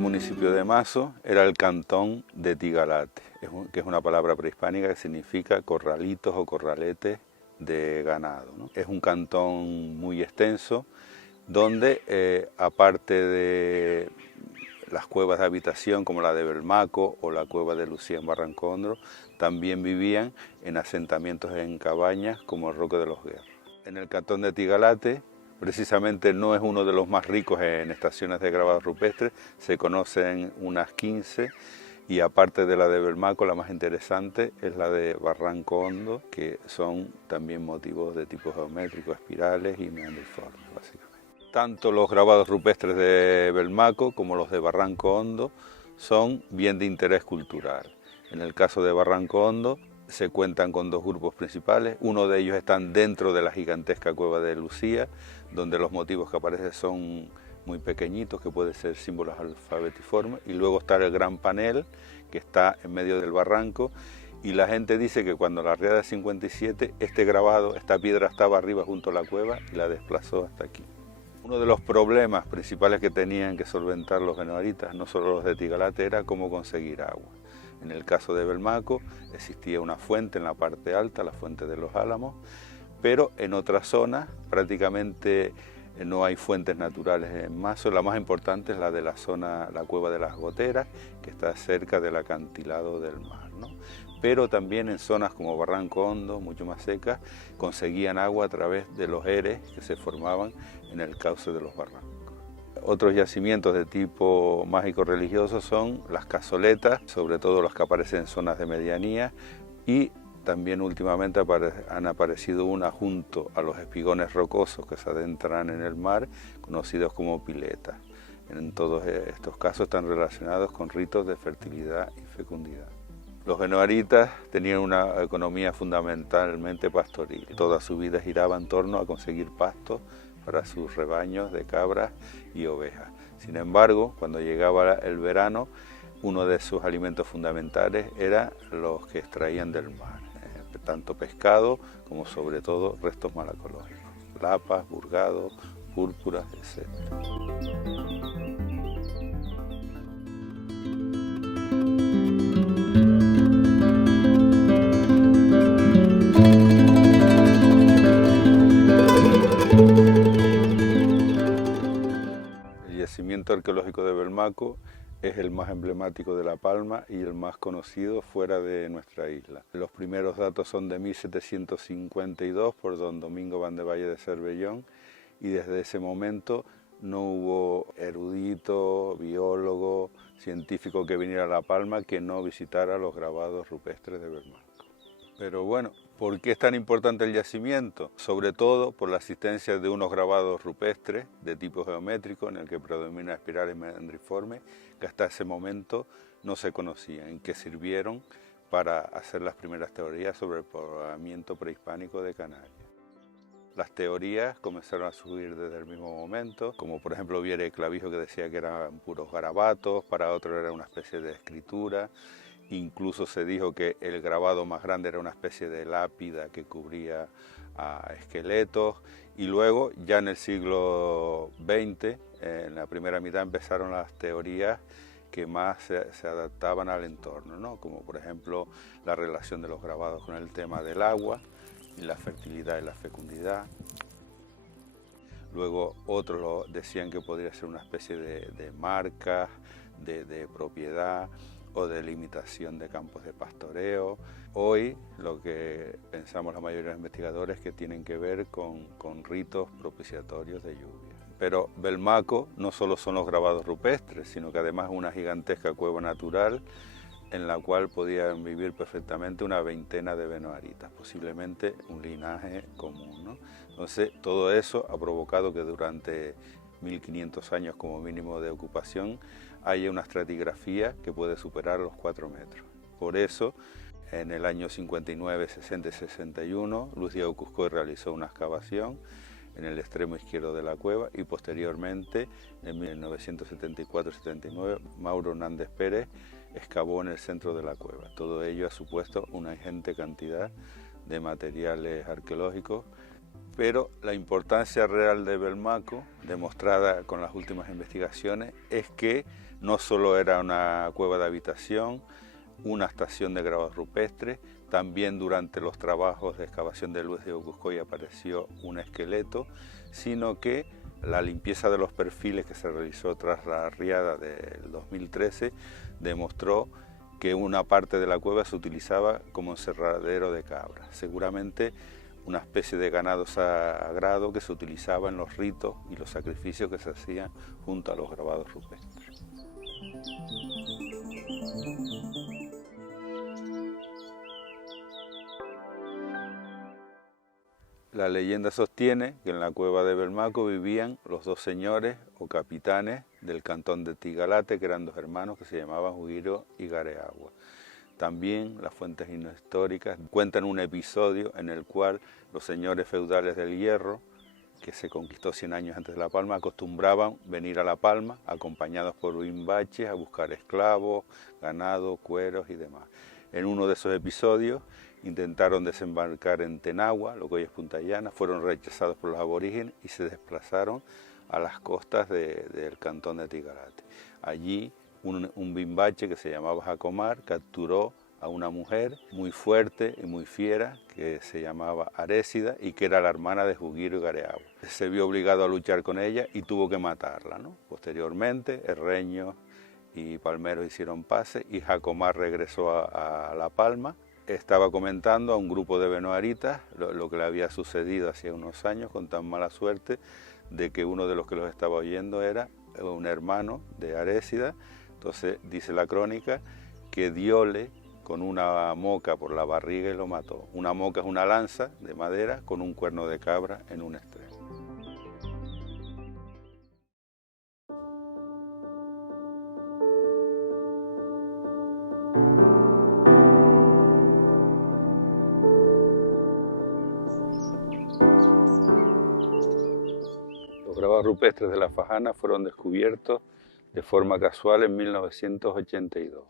municipio de Mazo era el cantón de Tigalate, que es una palabra prehispánica que significa corralitos o corraletes de ganado, ¿no? Es un cantón muy extenso donde, aparte de las cuevas de habitación como la de Belmaco o la cueva de Lucía en Barranco, también vivían en asentamientos en cabañas como el Roque de los Guerros. En el cantón de Tigalate, precisamente no es uno de los más ricos en estaciones de grabados rupestres, se conocen unas 15, y aparte de la de Belmaco, la más interesante es la de Barranco Hondo, que son también motivos de tipo geométrico, espirales y meandriformes, básicamente. Tanto los grabados rupestres de Belmaco como los de Barranco Hondo son bien de interés cultural. En el caso de Barranco Hondo se cuentan con dos grupos principales, uno de ellos están dentro de la gigantesca cueva de Lucía, donde los motivos que aparecen son muy pequeñitos, que pueden ser símbolos alfabetiformes, y luego está el gran panel, que está en medio del barranco, y la gente dice que cuando la riada de 57, este grabado, esta piedra estaba arriba junto a la cueva y la desplazó hasta aquí. Uno de los problemas principales que tenían que solventar los benavaritas, no solo los de Tigalate, era cómo conseguir agua. En el caso de Belmaco existía una fuente en la parte alta, la fuente de los Álamos, pero en otras zonas prácticamente no hay fuentes naturales en Mazo. La más importante es la de la zona, la cueva de las Goteras, que está cerca del acantilado del mar, ¿no? Pero también en zonas como Barranco Hondo, mucho más secas, conseguían agua a través de los eres que se formaban en el cauce de los barrancos. Otros yacimientos de tipo mágico-religioso son las cazoletas, sobre todo las que aparecen en zonas de medianía, y también últimamente han aparecido una junto a los espigones rocosos que se adentran en el mar, conocidos como piletas. En todos estos casos están relacionados con ritos de fertilidad y fecundidad. Los benavaritas tenían una economía fundamentalmente pastoril. Toda su vida giraba en torno a conseguir pastos para sus rebaños de cabras y ovejas. Sin embargo, cuando llegaba el verano, uno de sus alimentos fundamentales era los que extraían del mar, tanto pescado como sobre todo restos malacológicos, lapas, burgados, púrpuras, etc. El yacimiento arqueológico de Belmaco es el más emblemático de La Palma y el más conocido fuera de nuestra isla. Los primeros datos son de 1752 por don Domingo Vandevalle de Cervellón, y desde ese momento no hubo erudito, biólogo, científico que viniera a La Palma que no visitara los grabados rupestres de Belmaco. Pero bueno, ¿por qué es tan importante el yacimiento? Sobre todo por la existencia de unos grabados rupestres de tipo geométrico en el que predomina espiral y meandriforme, que hasta ese momento no se conocían y que sirvieron para hacer las primeras teorías sobre el poblamiento prehispánico de Canarias. Las teorías comenzaron a surgir desde el mismo momento, como por ejemplo Viera Clavijo, que decía que eran puros garabatos, para otros era una especie de escritura. Incluso se dijo que el grabado más grande era una especie de lápida que cubría a esqueletos, y luego ya en el siglo XX, en la primera mitad, empezaron las teorías que más se adaptaban al entorno, ¿no? Como por ejemplo la relación de los grabados con el tema del agua y la fertilidad y la fecundidad. Luego otros decían que podría ser una especie de marcas, de propiedad o de limitación de campos de pastoreo. Hoy lo que pensamos la mayoría de los investigadores es que tienen que ver con ritos propiciatorios de lluvia. Pero Belmaco no solo son los grabados rupestres, sino que además es una gigantesca cueva natural en la cual podían vivir perfectamente una veintena de benavaritas, posiblemente un linaje común, ¿no? Entonces todo eso ha provocado que durante 1500 años como mínimo de ocupación haya una estratigrafía que puede superar los 4 metros. Por eso, en el año 59, 60 y 61, Luis Diego Cuscoy realizó una excavación en el extremo izquierdo de la cueva, y posteriormente, en 1974-79, Mauro Hernández Pérez excavó en el centro de la cueva. Todo ello ha supuesto una ingente cantidad de materiales arqueológicos Pero la importancia real de Belmaco, demostrada con las últimas investigaciones, es que no solo era una cueva de habitación, una estación de grabados rupestres, también durante los trabajos de excavación de Luis de Ocuzcoy apareció un esqueleto, sino que la limpieza de los perfiles que se realizó tras la riada del 2013 demostró que una parte de la cueva se utilizaba como encerradero de cabras, seguramente una especie de ganado sagrado que se utilizaba en los ritos y los sacrificios que se hacían junto a los grabados rupestres. La leyenda sostiene que en la cueva de Belmaco vivían los dos señores o capitanes del cantón de Tigalate, que eran dos hermanos que se llamaban Huiro y Gareagua. También las fuentes históricas cuentan un episodio en el cual los señores feudales del Hierro, que se conquistó 100 años antes de La Palma, acostumbraban venir a La Palma acompañados por huimbaches a buscar esclavos, ganado, cueros y demás. En uno de esos episodios intentaron desembarcar en Tenagua, lo que hoy es Punta Llana, fueron rechazados por los aborígenes y se desplazaron a las costas del cantón de Tigalate. Allí un bimbache que se llamaba Jacomar capturó a una mujer muy fuerte y muy fiera que se llamaba Arécida y que era la hermana de Jugiro y Gareagua. Se vio obligado a luchar con ella y tuvo que matarla, ¿no? Posteriormente, Herreño y Palmeros hicieron paces y Jacomar regresó a La Palma. Estaba comentando a un grupo de benoaritas lo que le había sucedido hacía unos años con tan mala suerte de que uno de los que los estaba oyendo era un hermano de Arécida. Entonces dice la crónica que diole con una moca por la barriga y lo mató. Una moca es una lanza de madera con un cuerno de cabra en un extremo. Los grabados rupestres de la Fajana fueron descubiertos de forma casual en 1982.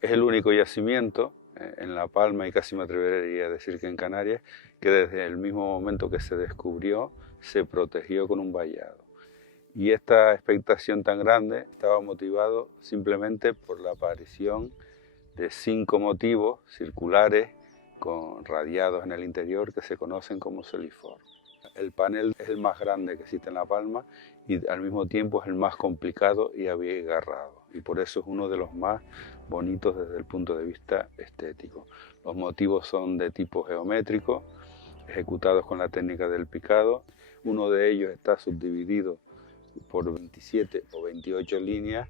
Es el único yacimiento en La Palma y casi me atrevería a decir que en Canarias que desde el mismo momento que se descubrió se protegió con un vallado. Y esta expectación tan grande estaba motivado simplemente por la aparición de 5 motivos circulares radiados en el interior que se conocen como celiformes. El panel es el más grande que existe en La Palma y al mismo tiempo es el más complicado y abigarrado. Y por eso es uno de los más bonitos desde el punto de vista estético. Los motivos son de tipo geométrico, ejecutados con la técnica del picado. Uno de ellos está subdividido por 27 o 28 líneas,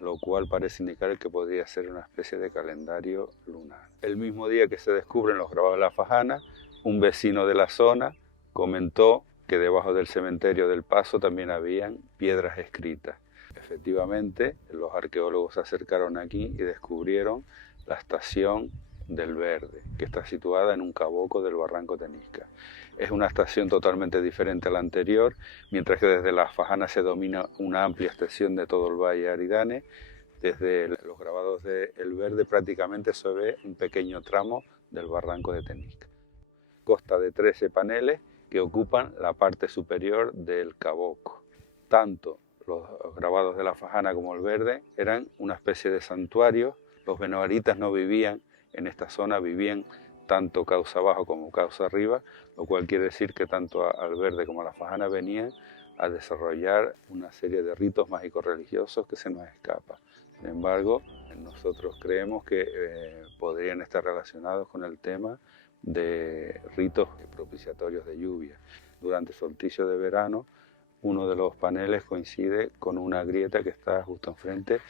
lo cual parece indicar que podría ser una especie de calendario lunar. El mismo día que se descubren los grabados de la Fajana, un vecino de la zona comentó que debajo del cementerio del Paso también habían piedras escritas. Efectivamente, los arqueólogos se acercaron aquí y descubrieron la estación del Verde, que está situada en un caboco del barranco Tenisca. Es una estación totalmente diferente a la anterior, mientras que desde la Fajana se domina una amplia extensión de todo el Valle Aridane. Desde los grabados de El Verde prácticamente se ve un pequeño tramo del barranco de Tenisca. Consta de 13 paneles que ocupan la parte superior del caboco. Tanto los grabados de la Fajana como el Verde eran una especie de santuario. Los benoaritas no vivían en esta zona, vivían tanto causa abajo como causa arriba, lo cual quiere decir que tanto al Verde como a la Fajana venían a desarrollar una serie de ritos mágicos religiosos que se nos escapa. Sin embargo, nosotros creemos que podrían estar relacionados con el tema de ritos propiciatorios de lluvia. Durante el solsticio de verano, uno de los paneles coincide con una grieta que está justo enfrente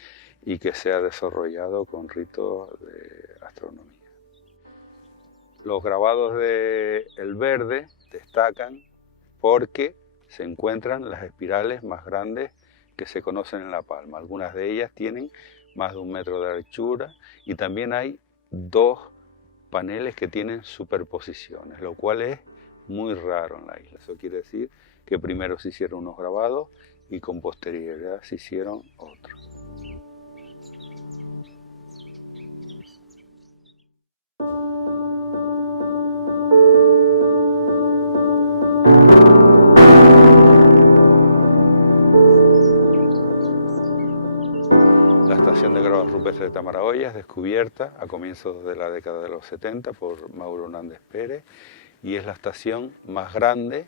y que se ha desarrollado con ritos de astronomía. Los grabados de El Verde destacan porque se encuentran las espirales más grandes que se conocen en La Palma. Algunas de ellas tienen más de 1 metro de anchura y también hay 2 paneles que tienen superposiciones, lo cual es muy raro en la isla. Eso quiere decir que primero se hicieron unos grabados y con posterioridad se hicieron otros. La estación de grabados rupestres de Tamarahoya es descubierta a comienzos de la década de los 70 por Mauro Hernández Pérez y es la estación más grande,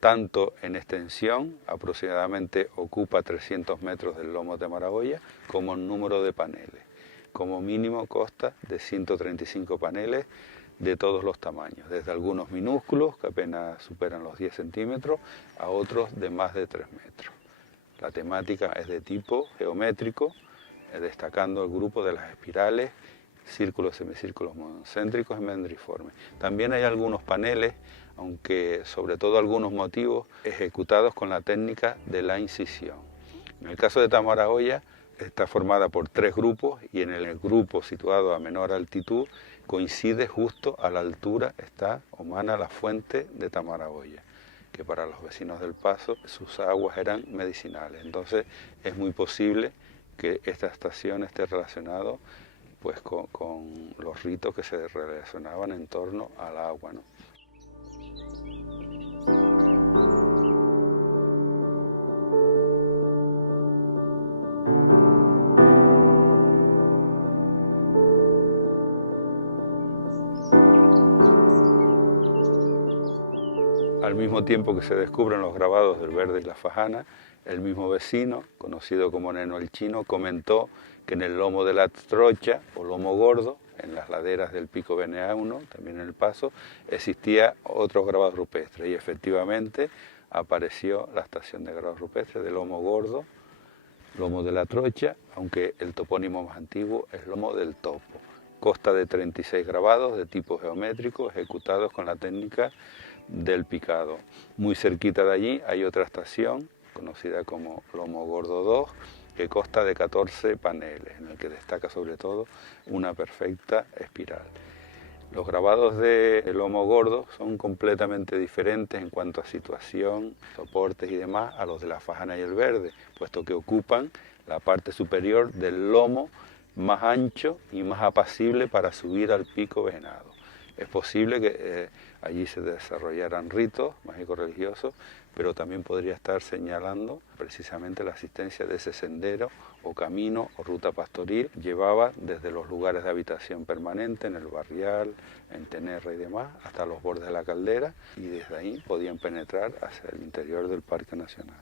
tanto en extensión, aproximadamente ocupa 300 metros del lomo de Tamarahoya, como en número de paneles. Como mínimo consta de 135 paneles de todos los tamaños, desde algunos minúsculos que apenas superan los 10 centímetros a otros de más de 3 metros. La temática es de tipo geométrico, destacando el grupo de las espirales, círculos, semicírculos monocéntricos y mendriformes. También hay algunos paneles, aunque sobre todo algunos motivos, ejecutados con la técnica de la incisión. En el caso de Tamarahoya está formada por 3 grupos y en el grupo situado a menor altitud coincide justo a la altura está o mana la fuente de Tamarahoya, que para los vecinos del Paso sus aguas eran medicinales. Entonces es muy posible que esta estación esté relacionada pues, con los ritos que se relacionaban en torno al agua, ¿no? Al mismo tiempo que se descubren los grabados del Verde y la Fajana, el mismo vecino, conocido como Neno el Chino, comentó que en el lomo de la Trocha, o lomo gordo, en las laderas del Pico Beneauno, también en el Paso, existía otros grabados rupestres y efectivamente apareció la estación de grabados rupestres de lomo gordo, lomo de la Trocha, aunque el topónimo más antiguo es lomo del Topo. Consta de 36 grabados de tipo geométrico ejecutados con la técnica del picado. Muy cerquita de allí hay otra estación conocida como Lomo Gordo 2 que consta de 14 paneles, en el que destaca sobre todo una perfecta espiral. Los grabados de Lomo Gordo son completamente diferentes en cuanto a situación, soportes y demás a los de la Fajana y el Verde, puesto que ocupan la parte superior del lomo más ancho y más apacible para subir al Pico Venado. Es posible que allí se desarrollaran ritos mágicos religiosos, pero también podría estar señalando precisamente la asistencia de ese sendero o camino o ruta pastoril, llevaba desde los lugares de habitación permanente, en el Barrial, en Tenerra y demás, hasta los bordes de la caldera, y desde ahí podían penetrar hacia el interior del Parque Nacional.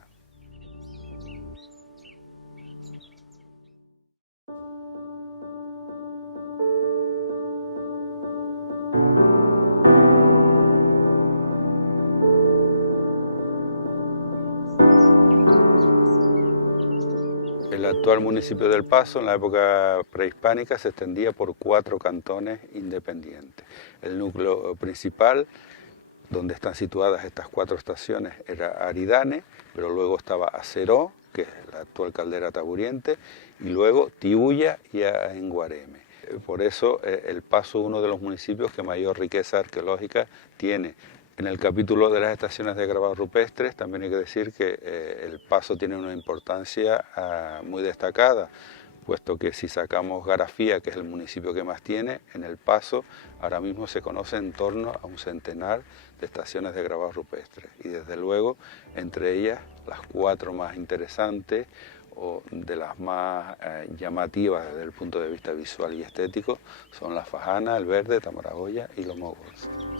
El actual municipio del Paso, en la época prehispánica, se extendía por 4 cantones independientes. El núcleo principal, donde están situadas estas 4 estaciones, era Aridane, pero luego estaba Aceró, que es la actual Caldera Taburiente, y luego Tibulla y Anguareme. Por eso el Paso es uno de los municipios que mayor riqueza arqueológica tiene. En el capítulo de las estaciones de grabados rupestres también hay que decir que el Paso tiene una importancia muy destacada, puesto que si sacamos Garafía, que es el municipio que más tiene, en el Paso ahora mismo se conoce en torno a un centenar de estaciones de grabados rupestres y desde luego entre ellas las 4 más interesantes o de las más llamativas desde el punto de vista visual y estético son la Fajana, el Verde, Tamarahoya y Lomo Gordo.